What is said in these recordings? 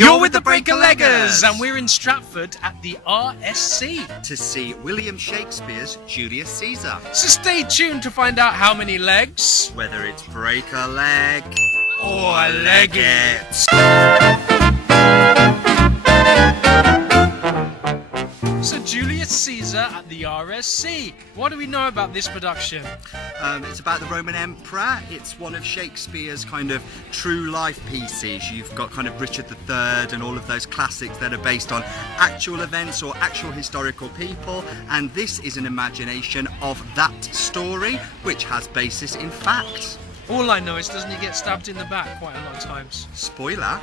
You're with the Breaker-Leggers, and we're in Stratford at the RSC to see William Shakespeare's Julius Caesar. So stay tuned to find out how many legs, whether it's break a leg or leg it. So Julius Caesar at the RSC. What do we know about this production? It's about the Roman Emperor. It's one of Shakespeare's kind of true life pieces. You've got kind of Richard III and all of those classics that are based on actual events or actual historical people. And this is an imagination of that story, which has basis in fact. All I know is, doesn't he get stabbed in the back quite a lot of times? Spoiler.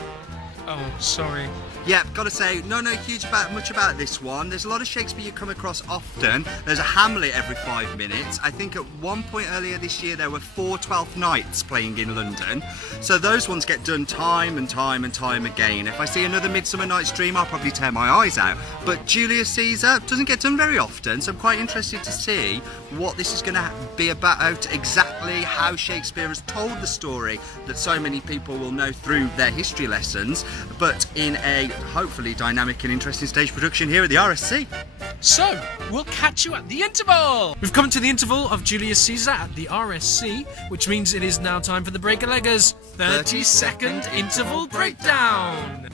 Oh, sorry. Yeah, gotta say, no much about this one. There's a lot of Shakespeare you come across often. There's a Hamlet every 5 minutes. I think at one point earlier this year there were 4 Twelfth Nights playing in London. So those ones get done time and time and time again. If I see another Midsummer Night's Dream, I'll probably tear my eyes out. But Julius Caesar doesn't get done very often, so I'm quite interested to see what this is going to be about, exactly how Shakespeare has told the story that so many people will know through their history lessons, but in a hopefully dynamic and interesting stage production here at the RSC. So, we'll catch you at the interval! We've come to the interval of Julius Caesar at the RSC, which means it is now time for the Breaker-Leggers 30-second interval breakdown!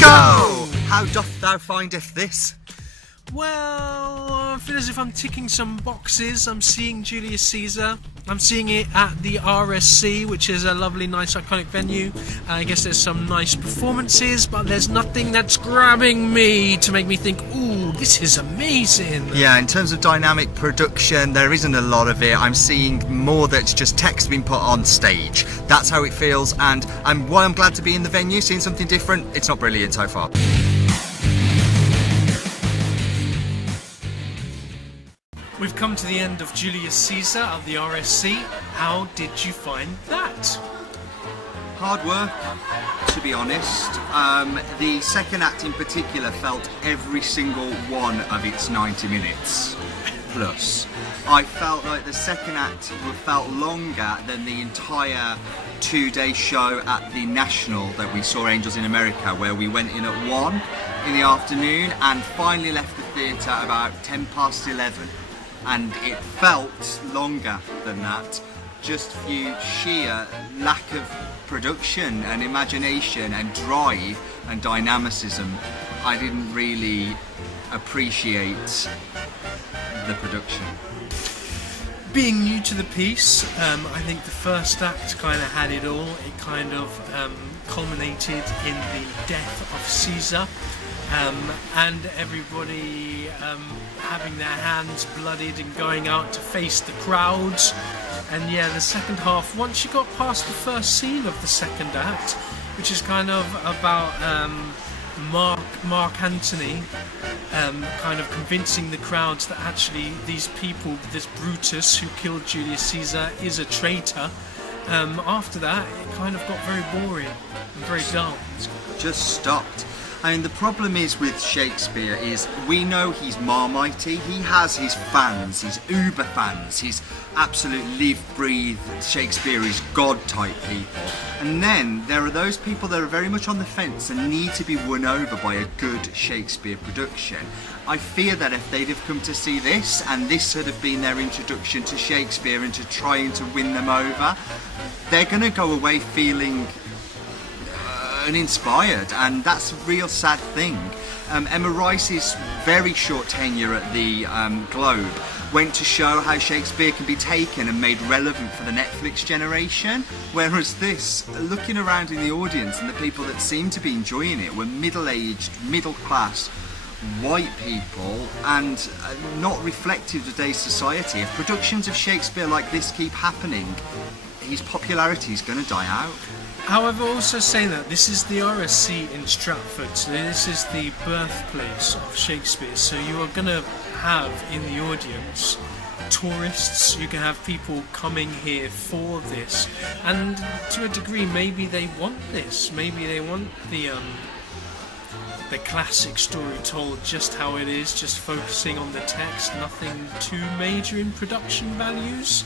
Go! How doth thou findeth this? Well, I feel as if I'm ticking some boxes. I'm seeing Julius Caesar. I'm seeing it at the RSC, which is a lovely, nice, iconic venue. I guess there's some nice performances, but there's nothing that's grabbing me to make me think, ooh, this is amazing. Yeah, in terms of dynamic production, there isn't a lot of it. I'm seeing more that's just text being put on stage. That's how it feels, and while I'm glad to be in the venue, seeing something different, it's not brilliant so far. We've come to the end of Julius Caesar at the RSC. How did you find that? Hard work, to be honest. The second act in particular felt every single one of its 90 minutes plus. I felt like the second act felt longer than the entire 2-day show at the National that we saw Angels in America, where we went in at 1 in the afternoon and finally left the theatre about 11:10. And it felt longer than that, just through sheer lack of production and imagination and drive and dynamicism. I didn't really appreciate the production. Being new to the piece, I think the first act kind of had it all. It kind of culminated in the death of Caesar. And everybody having their hands bloodied and going out to face the crowds. And yeah, the second half, once you got past the first scene of the second act, which is kind of about Mark Antony kind of convincing the crowds that actually these people, this Brutus who killed Julius Caesar, is a traitor. After that, it kind of got very boring and very dull. Just stopped. I mean, the problem is with Shakespeare is we know he's Marmitey. He has his fans, his uber fans, his absolute live, breathe, Shakespeare is God type people. And then there are those people that are very much on the fence and need to be won over by a good Shakespeare production. I fear that if they'd have come to see this and this had have been their introduction to Shakespeare and to trying to win them over, they're going to go away feeling uninspired, and that's a real sad thing. Emma Rice's very short tenure at the Globe went to show how Shakespeare can be taken and made relevant for the Netflix generation, whereas this, looking around in the audience and the people that seemed to be enjoying it were middle-aged, middle-class, white people and not reflective of today's society. If productions of Shakespeare like this keep happening, his popularity is going to die out. However, also saying that this is the RSC in Stratford, so this is the birthplace of Shakespeare, so you are going to have in the audience tourists, you can have people coming here for this, and to a degree maybe they want this, maybe they want the classic story told just how it is, just focusing on the text, nothing too major in production values.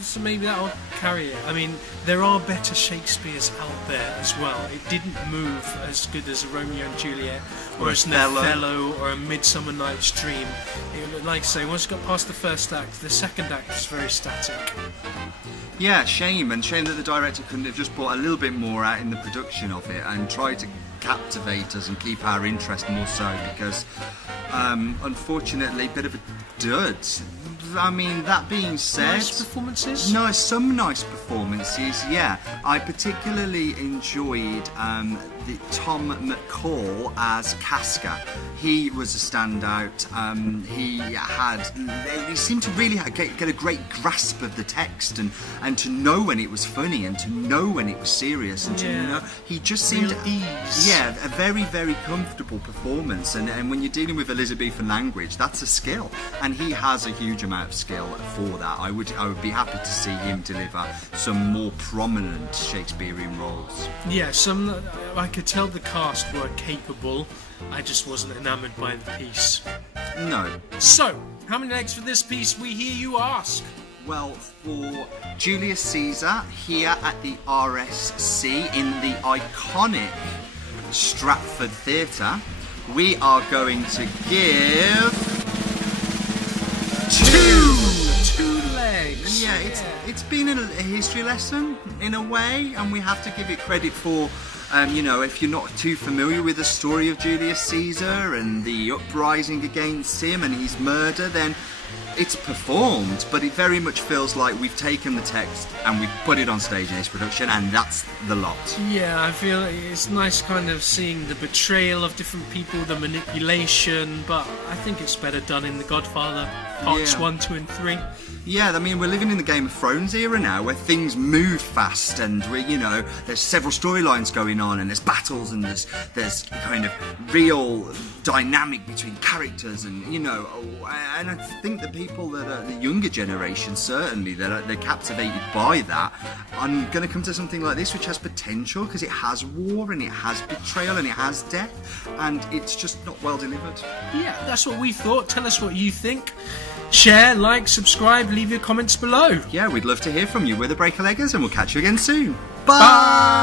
So maybe that'll carry it. I mean, there are better Shakespeares out there as well. It didn't move as good as a Romeo and Juliet, or as an Othello, or a Midsummer Night's Dream. Like I say, once you got past the first act, the second act was very static. Yeah, shame that the director couldn't have just put a little bit more out in the production of it and tried to captivate us and keep our interest more so, because unfortunately, a bit of a dud. I mean, that being said... Nice performances? No, some nice performances, yeah. I particularly enjoyed the Tom McCall as Casca. He was a standout. He seemed to really get a great grasp of the text and to know when it was funny and to know when it was serious and to know... He just seemed... Real ease. Yeah, a very, very comfortable performance. And when you're dealing with Elizabethan language, that's a skill. And he has a huge amount of skill for that. I would be happy to see him deliver some more prominent Shakespearean roles. Yeah, I could tell the cast were capable. I just wasn't enamoured by the piece. No. So, how many legs for this piece, we hear you ask? Well, for Julius Caesar, here at the RSC in the iconic Stratford Theatre, we are going to give... Two legs. Yeah, it's been a history lesson in a way, and we have to give it credit for, if you're not too familiar with the story of Julius Caesar and the uprising against him and his murder, then it's performed, but it very much feels like we've taken the text and we've put it on stage in this production, and that's the lot. Yeah, I feel it's nice kind of seeing the betrayal of different people, the manipulation, but I think it's better done in The Godfather, parts 1, 2 and 3. Yeah, I mean, we're living in the Game of Thrones era now, where things move fast, and there's several storylines going on, and there's battles, and there's kind of real dynamic between characters, and and I think the people that are the younger generation, certainly, they're captivated by that. I'm going to come to something like this, which has potential, because it has war, and it has betrayal, and it has death, and it's just not well delivered. Yeah, that's what we thought. Tell us what you think. Share, like, subscribe, leave your comments below. Yeah, we'd love to hear from you. We're the Break-a-Leggers, and we'll catch you again soon. Bye!